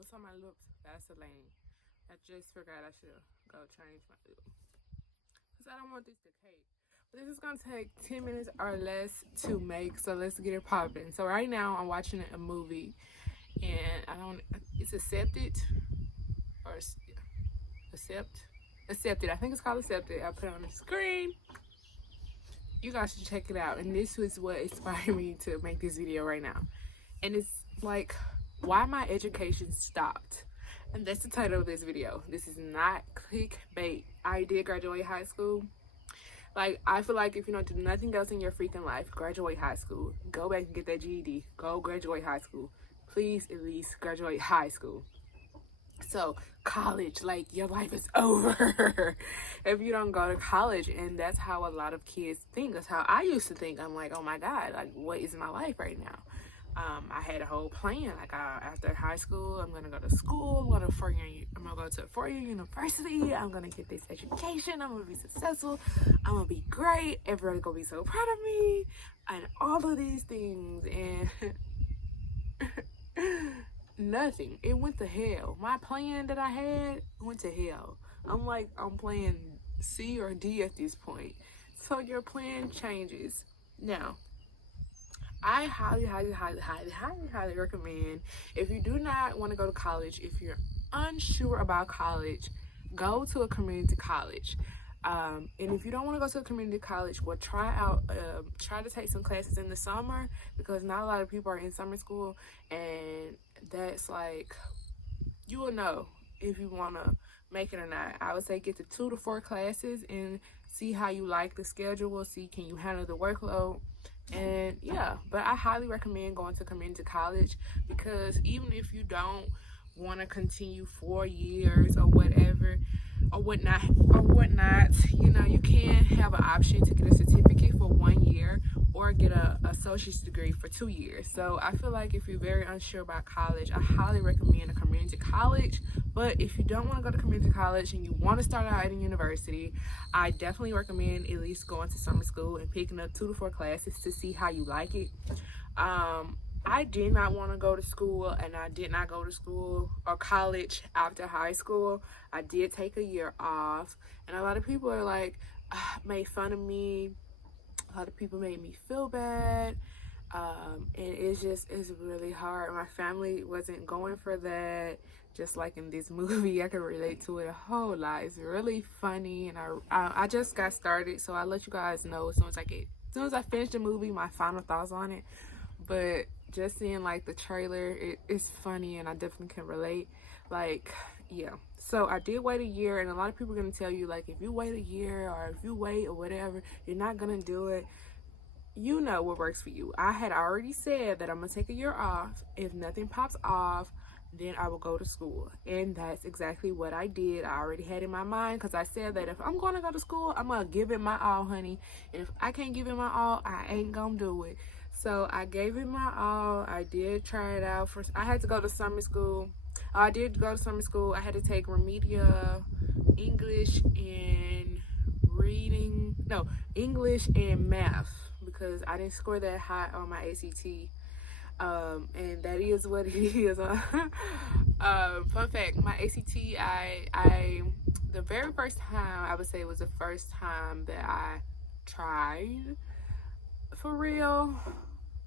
What's on my lips? Vaseline. I just forgot I should go change my lip. Because I don't want this to cake. But this is going to take 10 minutes or less to make, so let's get it popping. So right now I'm watching a movie, and it's Accepted, or Accepted. I think it's called Accepted. I put it on the screen. You guys should check it out. And this was what inspired me to make this video right now. And it's like, why my education stopped. And that's the title of this video. This is not clickbait. I did graduate high school. Like, I feel like if you don't do nothing else in your freaking life, graduate high school. Go back and get that GED. Go graduate high school. Please at least graduate high school. So college, like, your life is over if you don't go to college. And that's how a lot of kids think. That's how I used to think. I'm like, oh my God, like, what is my life right now? I had a whole plan. Like, after high school, I'm gonna go to school. I'm gonna go to a 4-year university. I'm gonna get this education. I'm gonna be successful. I'm gonna be great. Everybody gonna be so proud of me, and all of these things. And nothing. It went to hell. My plan that I had went to hell. I'm like, I'm playing C or D at this point. So your plan changes. Now, I highly recommend, if you do not want to go to college, if you're unsure about college, go to a community college. And if you don't want to go to a community college, well, try to take some classes in the summer, because not a lot of people are in summer school, and that's like, you will know if you want to make it or not. I would say get to 2 to 4 classes and see how you like the schedule. See, can you handle the workload? And yeah, but I highly recommend going to community college, because even if you don't want to continue 4 years or whatever or whatnot, you know, you can have an option to get a certificate for 1 year or get a associate's degree for 2 years. So I feel like if you're very unsure about college, I highly recommend a community college. But if you don't want to go to community college and you want to start out at a university, I definitely recommend at least going to summer school and picking up 2 to 4 classes to see how you like it. I did not want to go to school, and I did not go to school or college after high school. I did take a year off, and a lot of people are like, made fun of me. A lot of people made me feel bad. And it's really hard. My family wasn't going for that. Just like in this movie, I can relate to it a whole lot. It's really funny, and I just got started, so I'll let you guys know as soon as I finish the movie, my final thoughts on it. But just seeing like the trailer, it's funny, and I definitely can relate. Like, yeah. So I did wait a year, and a lot of people are gonna tell you, like, if you wait a year or if you wait or whatever, you're not gonna do it. You know what works for you. I had already said that I'm gonna take a year off. If nothing pops off, then I will go to school. And that's exactly what I did. I already had in my mind, because I said that if I'm going to go to school, I'm going to give it my all, honey. And if I can't give it my all, I ain't going to do it. So I gave it my all. I did try it out. I had to go to summer school. I did go to summer school. I had to take remedial English and English and math, because I didn't score that high on my ACT. And that is what it is. Fun fact, my ACT, the very first time, I would say it was the first time that I tried for real,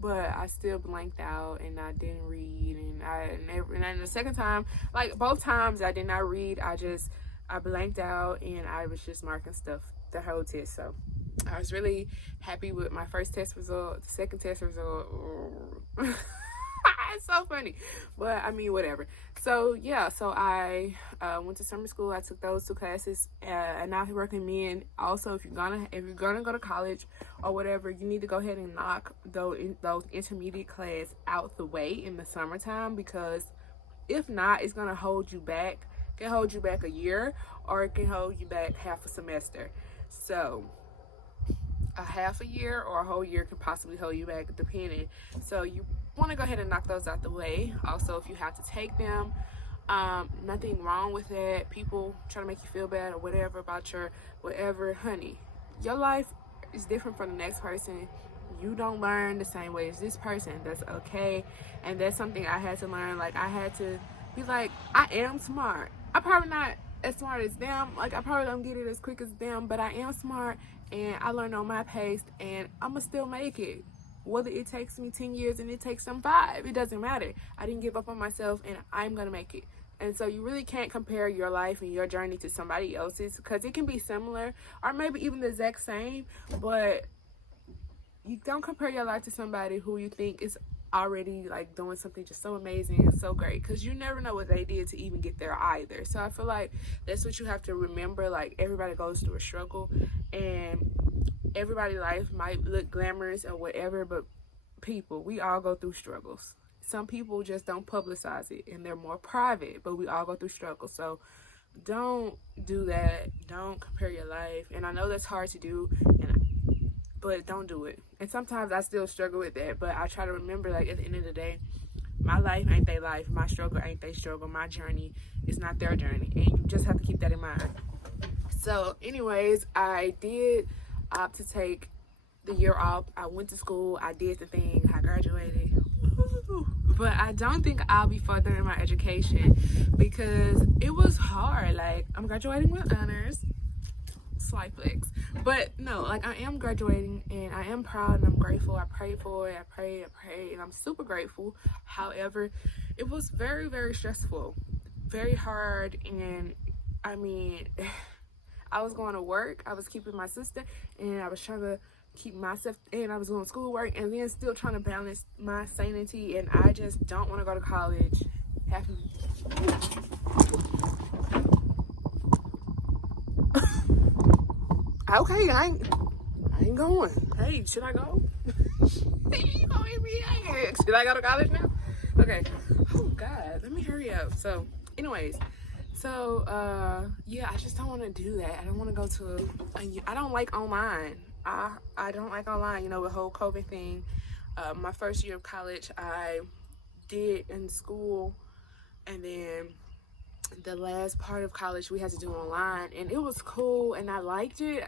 but I still blanked out and I didn't read, and then the second time, like both times I did not read, I blanked out, and I was just marking stuff the whole test. So I was really happy with my first test result. The second test result, it's so funny, but I mean, whatever. So yeah, so I went to summer school. I took those 2 classes, and I recommend also, if you're gonna go to college or whatever, you need to go ahead and knock those intermediate class out the way in the summertime, because if not, it's gonna hold you back. It can hold you back a year, or it can hold you back half a semester. So a half a year or a whole year could possibly hold you back, depending. So you want to go ahead and knock those out the way. Also, if you have to take them, nothing wrong with that. People try to make you feel bad or whatever about your whatever, honey. Your life is different from the next person. You don't learn the same way as this person. That's okay. And that's something I had to learn. Like, I had to be like, I am smart. I'm probably not as smart as them. Like, I probably don't get it as quick as them, but I am smart and I learn on my pace and I'm gonna still make it. Whether it takes me 10 years and it takes them 5, it doesn't matter. I didn't give up on myself and I'm gonna make it. And so you really can't compare your life and your journey to somebody else's, because it can be similar or maybe even the exact same, but you don't compare your life to somebody who you think is already like doing something just so amazing and so great, because you never know what they did to even get there either. So I feel like that's what you have to remember. Like, everybody goes through a struggle and everybody's life might look glamorous or whatever, but people, we all go through struggles. Some people just don't publicize it and they're more private, but we all go through struggles. So don't do that. Don't compare your life. And I know that's hard to do, but don't do it. And sometimes I still struggle with that, but I try to remember, like, at the end of the day, my life ain't their life. My struggle ain't their struggle. My journey is not their journey. And you just have to keep that in mind. So anyways, I did opt to take the year off. I went to school. I did the thing. I graduated. But I don't think I'll be furthering my education because it was hard. Like, I'm graduating with honors. Slight flex. But no, like, I am graduating and I am proud and I'm grateful. I prayed for it. I prayed, and I'm super grateful. However, it was very, very stressful, very hard. And I mean, I was going to work. I was keeping my sister and I was trying to keep myself, and I was doing schoolwork and then still trying to balance my sanity. And I just don't want to go to college. Okay, I ain't going. Hey, should I go? You gonna hit me? Should I go to college now? Okay. Oh God, let me hurry up. So anyways, yeah, I just don't want to do that. I don't want to go to I don't like online. I don't like online, you know, the whole COVID thing. My first year of college, I did in school, and then the last part of college we had to do online, and it was cool and I liked it,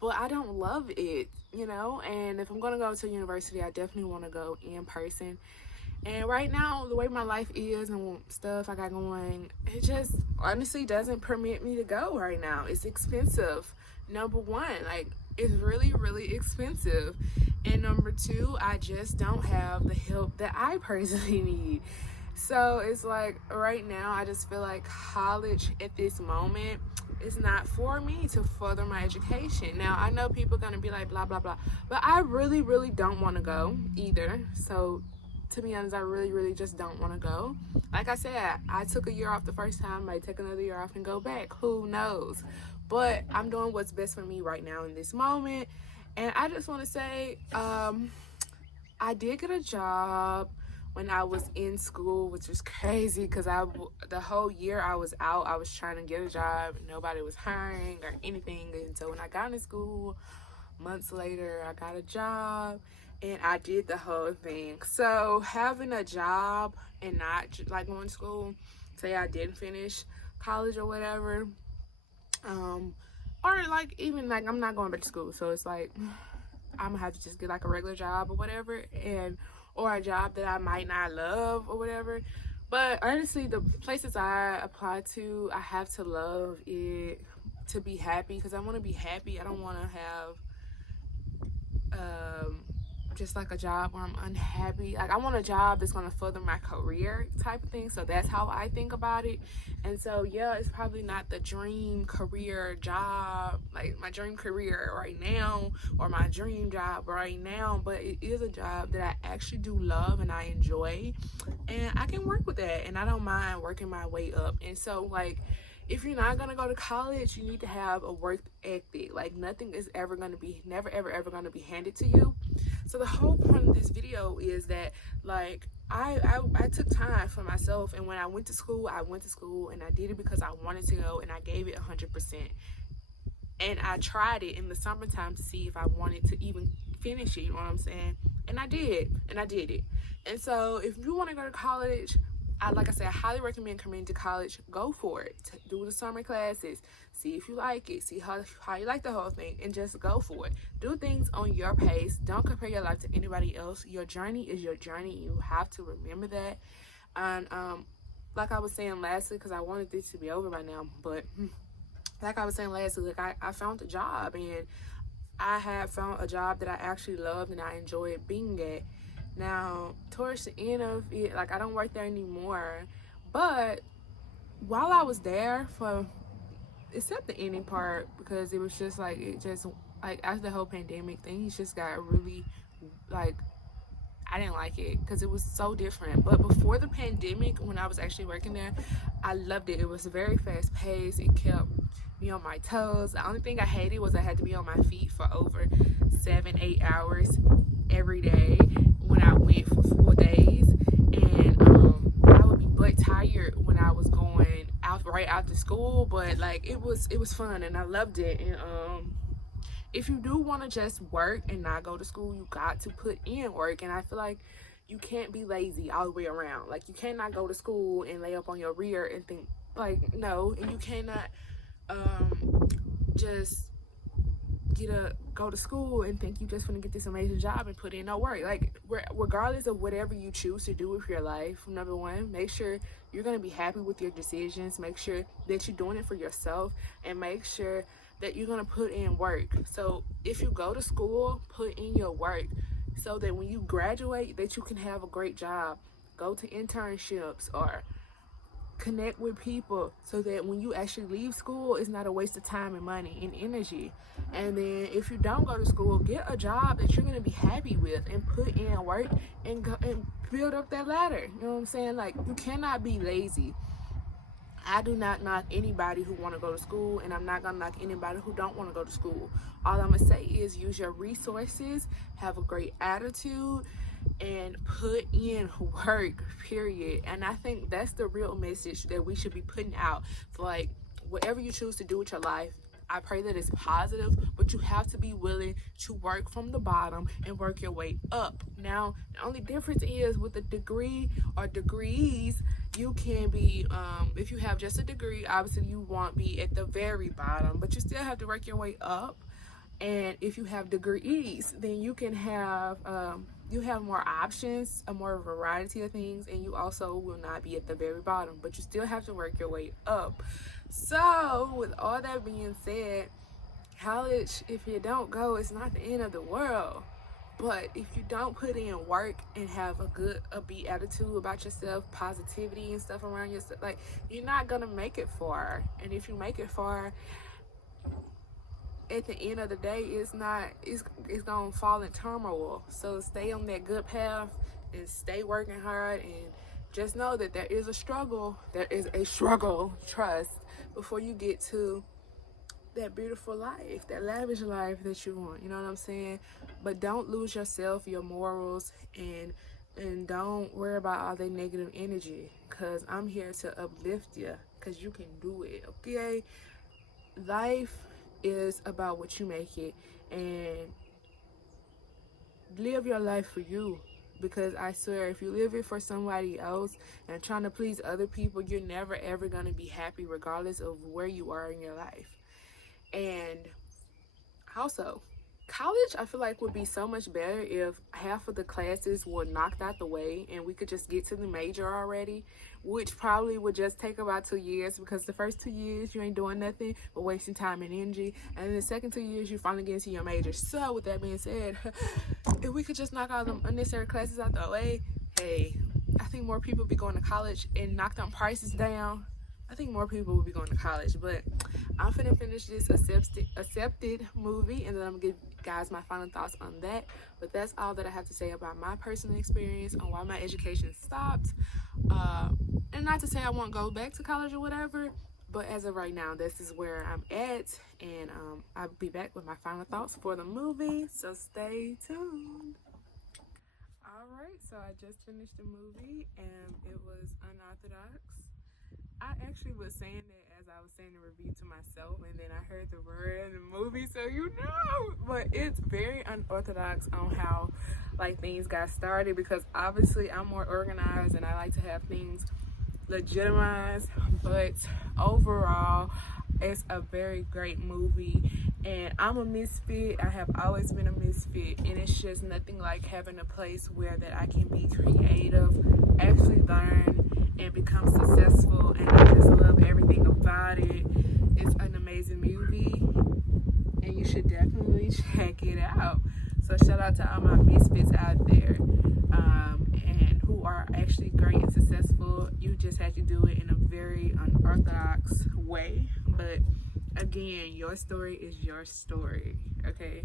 but I don't love it, you know. And if I'm gonna go to university, I definitely want to go in person. And right now, the way my life is and stuff I got going, it just honestly doesn't permit me to go right now. It's expensive. Number one, like, it's really, really expensive. And number two, I just don't have the help that I personally need. So it's like, right now, I just feel like college at this moment is not for me to further my education. Now, I know people are going to be like, blah, blah, blah, but I really, really don't want to go either. So to be honest, I really, really just don't want to go. Like I said, I took a year off the first time. I might take another year off and go back. Who knows? But I'm doing what's best for me right now in this moment. And I just want to say, I did get a job when I was in school, which was crazy because the whole year I was out, I was trying to get a job. Nobody was hiring or anything. And so when I got into school, months later, I got a job and I did the whole thing. So having a job and not like going to school, say I didn't finish college or whatever, or like even like I'm not going back to school, so it's like I'm gonna have to just get like a regular job or whatever, or a job that I might not love or whatever. But honestly, the places I apply to, I have to love it to be happy, because I want to be happy. I don't want to have just like a job where I'm unhappy. Like, I want a job that's going to further my career type of thing. So that's how I think about it. And so yeah, it's probably not the dream career job, like my dream career right now or my dream job right now, but it is a job that I actually do love and I enjoy, and I can work with that, and I don't mind working my way up. And so, like, if you're not gonna go to college, you need to have a work ethic. Like, nothing is ever gonna be, never ever ever gonna be handed to you. So the whole point of this video is that, like, I took time for myself, and when I went to school, and I did it because I wanted to go, and I gave it 100%. And I tried it in the summertime to see if I wanted to even finish it, you know what I'm saying? And I did, and I did it. And so if you want to go to college, like I said, I highly recommend community college. Go for it. Do the summer classes. See if you like it. See how you like the whole thing, and just go for it. Do things on your pace. Don't compare your life to anybody else. Your journey is your journey. You have to remember that. And like I was saying lastly, because I wanted this to be over by now, but like I was saying lastly, like I found a job, and I had found a job that I actually loved and I enjoyed being at. Now, towards the end of it, like I don't work there anymore, but while I was there for, except the ending part, because it was just like, it just, like after the whole pandemic thing, it just got really, like, I didn't like it because it was so different. But before the pandemic, when I was actually working there, I loved it. It was very fast paced. It kept me on my toes. The only thing I hated was I had to be on my feet for over 7-8 hours every day when I went for 4 days. And I would be butt tired when I was going out right after school. But like it was fun and I loved it. And if you do want to just work and not go to school, you got to put in work. And I feel like you can't be lazy all the way around. Like you cannot go to school and lay up on your rear and think like, no. And you cannot just go to school and think you just want to get this amazing job and put in no work. Like regardless of whatever you choose to do with your life, number one, make sure you're going to be happy with your decisions. Make sure that you're doing it for yourself, and make sure that you're going to put in work. So if you go to school, put in your work so that when you graduate, that you can have a great job. Go to internships or connect with people so that when you actually leave school, it's not a waste of time and money and energy. And then if you don't go to school, get a job that you're going to be happy with and put in work and go and build up that ladder. You know what I'm saying? Like you cannot be lazy. I do not knock anybody who want to go to school, and I'm not going to knock anybody who don't want to go to school. All I'm going to say is use your resources, have a great attitude, and put in work, period. And I think that's the real message that we should be putting out. For like whatever you choose to do with your life, I pray that it's positive, but you have to be willing to work from the bottom and work your way up. Now, the only difference is with a degree or degrees, you can be, if you have just a degree, obviously you won't be at the very bottom, but you still have to work your way up. And if you have degrees, then you can have, you have more options, a more variety of things, and you also will not be at the very bottom, but you still have to work your way up. So with all that being said, college, if you don't go, it's not the end of the world. But if you don't put in work and have a good upbeat attitude about yourself, positivity and stuff around yourself, like you're not gonna make it far. And if you make it far, at the end of the day, it's gonna fall in turmoil. So stay on that good path and stay working hard, and just know that there is a struggle. There is a struggle, trust, before you get to that beautiful life, that lavish life that you want. You know what I'm saying? But don't lose yourself, your morals, and don't worry about all that negative energy, because I'm here to uplift you, because you can do it, okay? Life is about what you make it, and live your life for you, because I swear if you live it for somebody else and trying to please other people, you're never ever going to be happy regardless of where you are in your life. And also, college, I feel like would be so much better if half of the classes were knocked out the way and we could just get to the major already, which probably would just take about 2 years, because the first 2 years you ain't doing nothing but wasting time and energy, and then the second 2 years you finally get into your major. So with that being said, if we could just knock all them unnecessary classes out the way, hey, I think more people would be going to college and knock them prices down. I think more people will be going to college. But I'm finna finish this Accepted movie, and then I'm gonna give guys my final thoughts on that. But that's all that I have to say about my personal experience on why my education stopped. And not to say I won't go back to college or whatever, but as of right now, this is where I'm at, and I'll be back with my final thoughts for the movie, so stay tuned. Alright, so I just finished the movie, and it was unorthodox. I actually was saying that as I was saying the review to myself, and then I heard the word in the movie, so you know. But it's very unorthodox on how like things got started, because obviously I'm more organized and I like to have things legitimized. But overall, it's a very great movie, And I'm a misfit. I have always been a misfit, and it's just nothing like having a place where that I can be creative, actually learn, and become successful. And I just love everything about it. It's an amazing movie, and you should definitely check it out. So shout out to all my misfits out there, and who are actually great and successful. You just have to do it in a very unorthodox way, but again, your story is your story. Okay,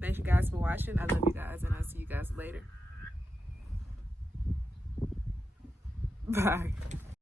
thank you guys for watching. I love you guys, and I'll see you guys later. Bye.